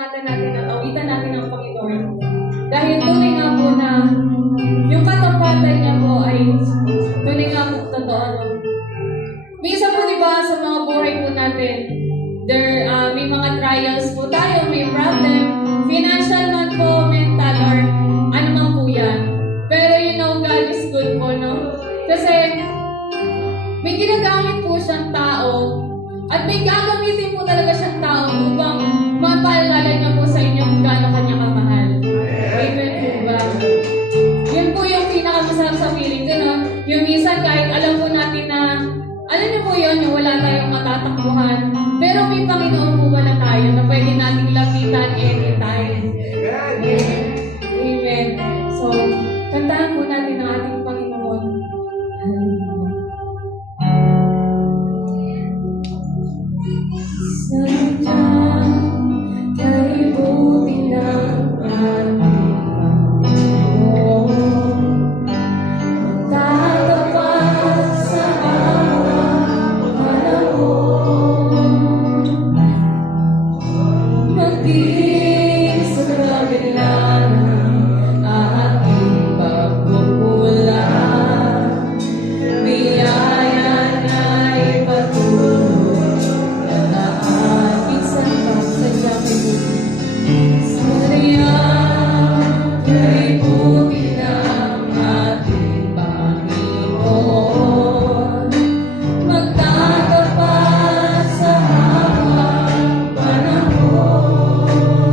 pasalamatan natin at awitan natin ang Panginoon. Dahil tunay nga po na yung katapatan niya po ay tunay nga po totoo. Minsan po diba sa mga buhay po natin, may mga trials po tayo, may problem, financial man po, mental, or ano man po yan. Pero you know, God is good po, no? Kasi may ginagamit po siyang tao at may gagamitin po talaga siyang tao upang mapaalala niya po sa inyo kung gaano kanya kamahal. Amen po ba? Yun po yung pinakamasarap sa feeling ko, no? Yung minsan kahit alam po natin na, alam niyo po yun, yung wala tayong matatakbuhan, pero may Panginoon po wala tayo na pwede nating lapitan anytime. Amen. Amen. So, kantahan po natin ang ating Panginoon. Sadya kay buti ng ating Panginoon, tatapat sa bawat panahon, magdiin sa kabila ng ating pagkukulang, biyaya na'y patuloy na ating sapat sa Diyos. Sadya kay buti ng ating Panginoon, magtatapat sa bawat panahon,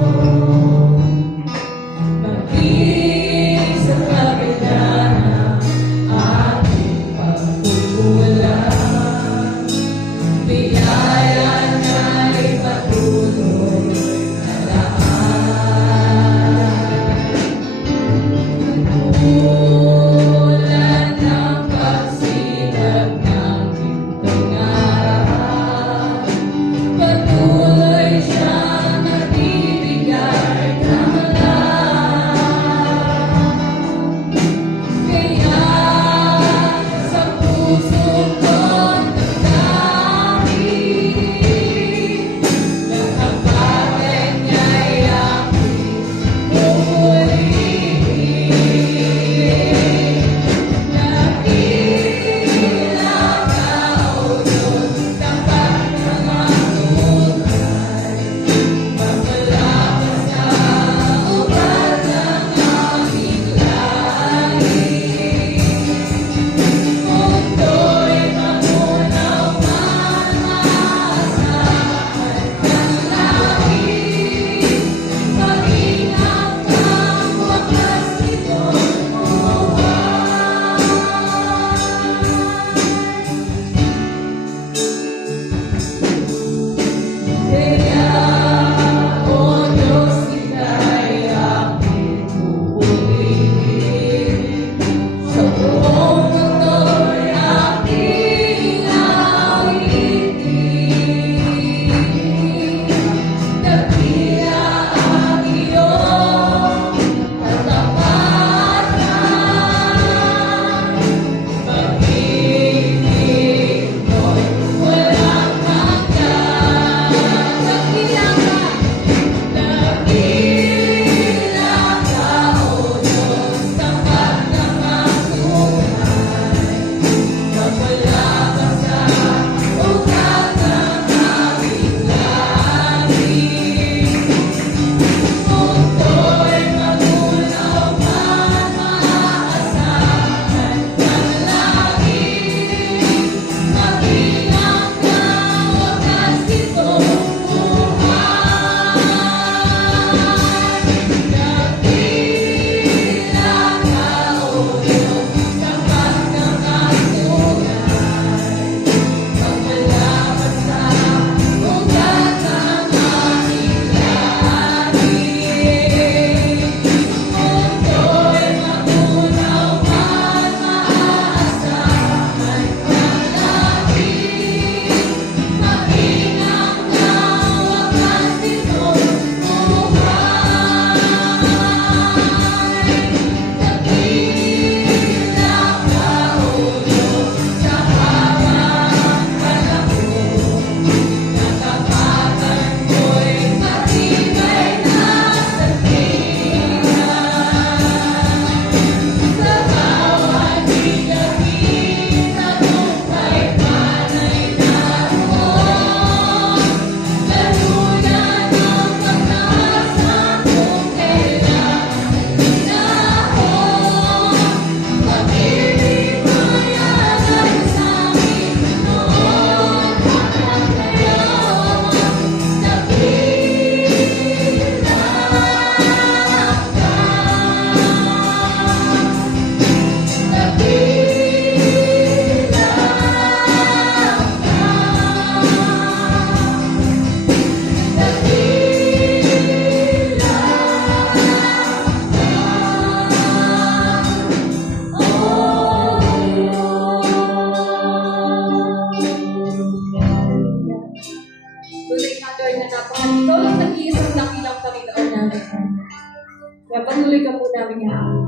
Kaya patuloy ka po namin yan.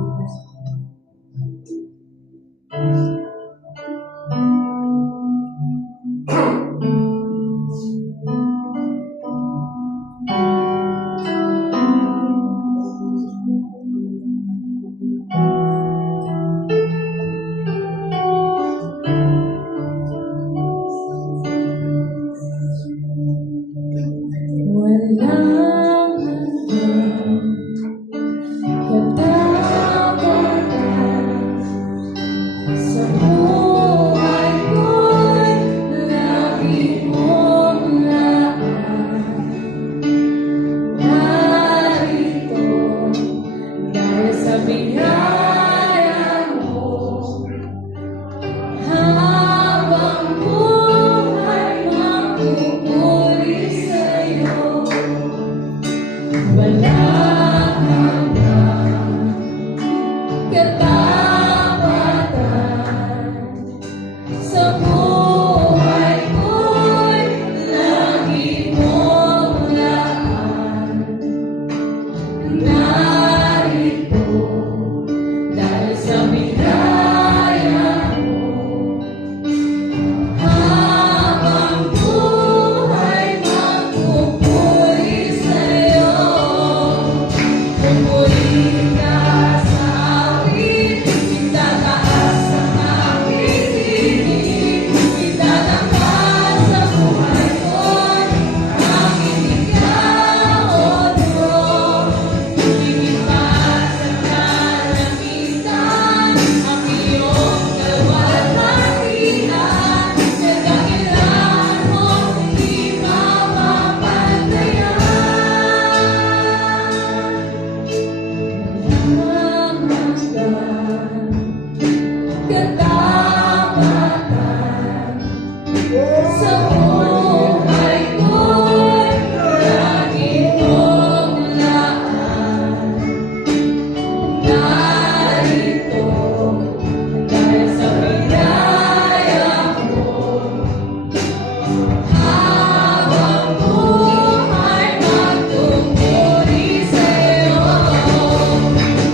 Walang katapatan sa buhay ko'y lagi mong laan. Narito dahil sa biyaya mo, habang buhay magpupuri sa'yo. Wala kang katapatan sa buhay ko'y lagi mong laan. Narito dahil sa biyaya mo, habang buhay magpupuri sa'yo. Pupurihin ka sa awit, itataas ang aking tinig, itataas sa buhay ko'y aking ikaw, O Diyos. Higit pa sa kalangitan, ang iyong kaluwalhatian, kadakilaan mo't di mapapantayan. Katapatan sa buhay ko'y lagi mong laan. Narito dahil sa biyaya mo, habang buhay magpupuri sa'yo.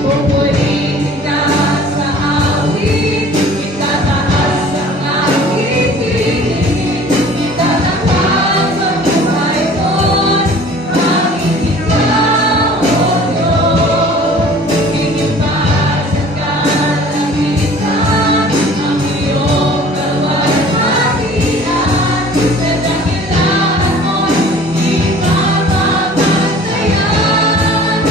Pupurihin ka sa awit, itataas ang aking tinig, itataas sa buhay ko'y aking ikaw, O Diyos. Higit pa sa kalangitan, ang iyong kaluwalhatian, kadakilaan mo't di mapapantayan.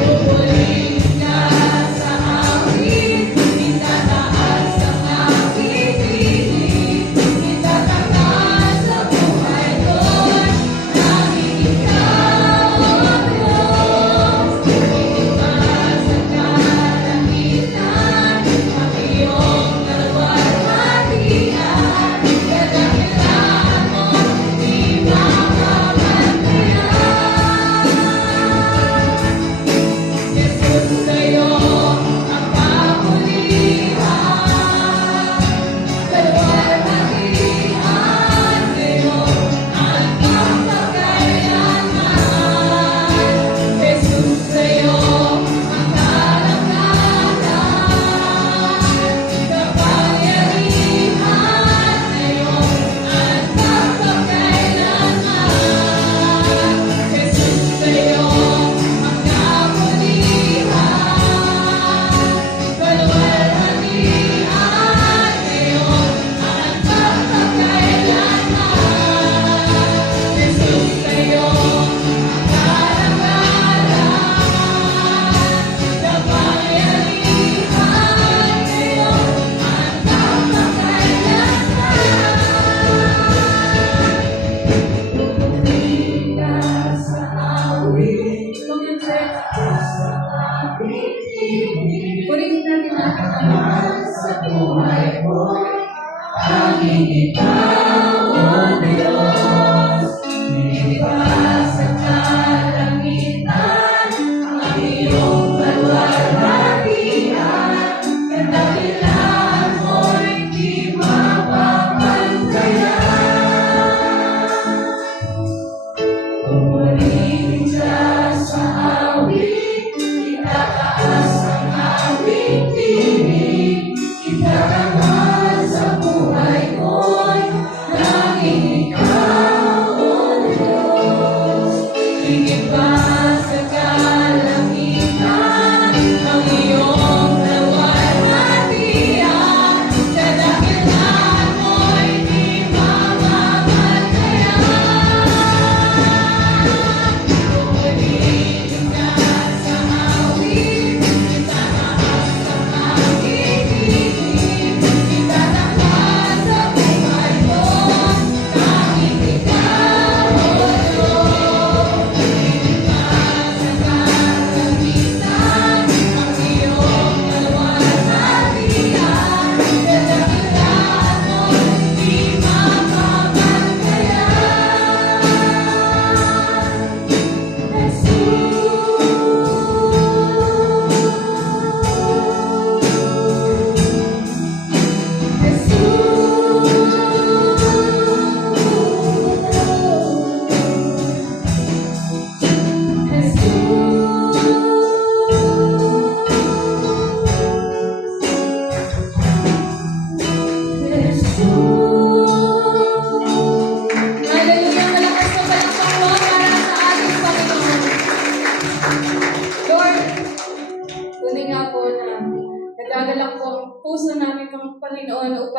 Pupurihin ka sa awit, itataas ang aking tinig, itataas sa buhay ko'y aking ikaw, O Diyos. Higit pa sa kalangitan, ang iyong kaluwalhatian, kadakilaan mo't di mapapantayan. Jesus, sa'yo ang kapulihan, kaluwalhatian sa'yo ang kapagkailanman. Jesus, sa'yo ang karangalan, kapangyarihan sa'yo ang kapagkailanman. Jesus, sa'yo ang kapulihan, kaluwalhatian sa'yo ang kapagkailanman. Jesus, sa'yo ang karangalan, kapangyarihan sa'yo ang kapagkailanman. Pupurihin ka sa awit, purihin natin ang sa buhay ko'y aking ikaw, O Diyos. Higit pa sa kalangitan, ang iyong kaluwalhatian, kadakilaan mo'y di mapapantayan. Pupurihin ka sa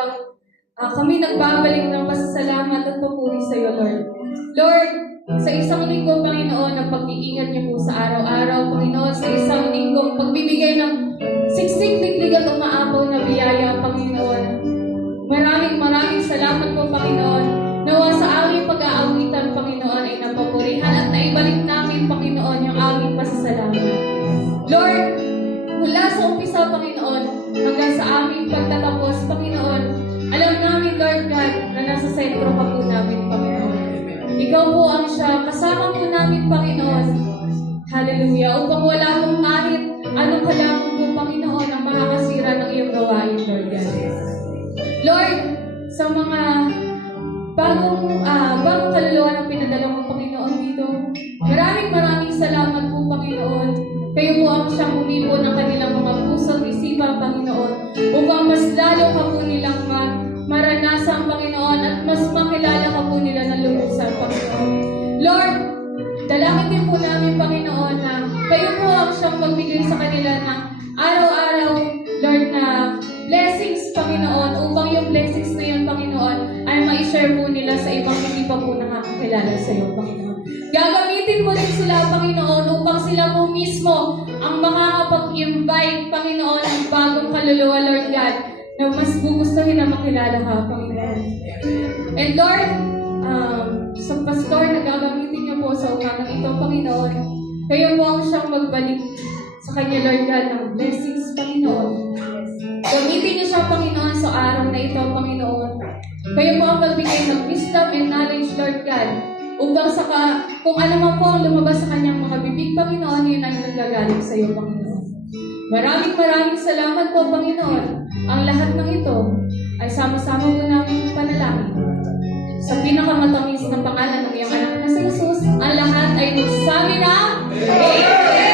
upang kami nagbabalik ng pasasalamat at papuri sa iyo, Lord. Lord, sa isang linggo, Panginoon, ang pag-iingat niyo po sa araw-araw, Panginoon, sa isang linggo, pagbibigay ng siksik, liglig at umaapaw na biyaya, Panginoon. Maraming salamat po, Panginoon. Nawa sa aming pag-aawitan, Panginoon, ay napapurihan at naibalik namin, Panginoon, yung aming pasasalamat. Lord, mula sa umpisa, Panginoon, hanggang sa aming pagtatapos, Panginoon, alam namin, Lord God, na nasa sentro ka po namin, Panginoon. Ikaw po ang siya, kasama po namin, Panginoon. Hallelujah. Upang wala pong kahit anong halamang po, Panginoon, ang makakasira ng iyong gawain, Lord God. Lord, sa mga bagong kaluluwa ng pinadala mo, Panginoon, dito, maraming salamat po, Panginoon. Kayo po ang siyang umipo ng kanilang mga puso at isipan, Panginoon, upang mas lalo ka po nilang maranasan, Panginoon, at mas makilala ka po nila na lumusan, Panginoon. Lord, dalangin din po namin, Panginoon, na kayo po ang siyang magbigay sa kanila ng araw-araw, Lord, na blessings, Panginoon, upang yung blessings na yun, Panginoon, ay ma-share po nila sa ibang hindi pa po nakakakilala sa iyo, Panginoon. Gagamitin mo rin sila, Panginoon, upang sila po mismo ang makakapag-invite, Panginoon, ng bagong kaluluwa, Lord God, na mas gugustuhin na makilala ka, Panginoon. And Lord, sa pastor na gagamitin niyo po sa umagang ito, Panginoon, kayo po ang siyang magbalik sa kanya, Lord God, ng blessings, Panginoon. Gamitin niyo siya, Panginoon, sa araw na ito, Panginoon. Kayo po ang magbigay ng wisdom and knowledge, Lord God, upang kung ano man po ang lumabas sa kanyang mga bibig, Panginoon, yun ay nanggagaling sa iyo, Panginoon. Maraming salamat po, Panginoon. Ang lahat ng ito ay sama-sama po namin panalangin. Sa pinakamatamis na pangalan ng iyong anak na si Jesus, ang lahat ay nagsabi na Amen!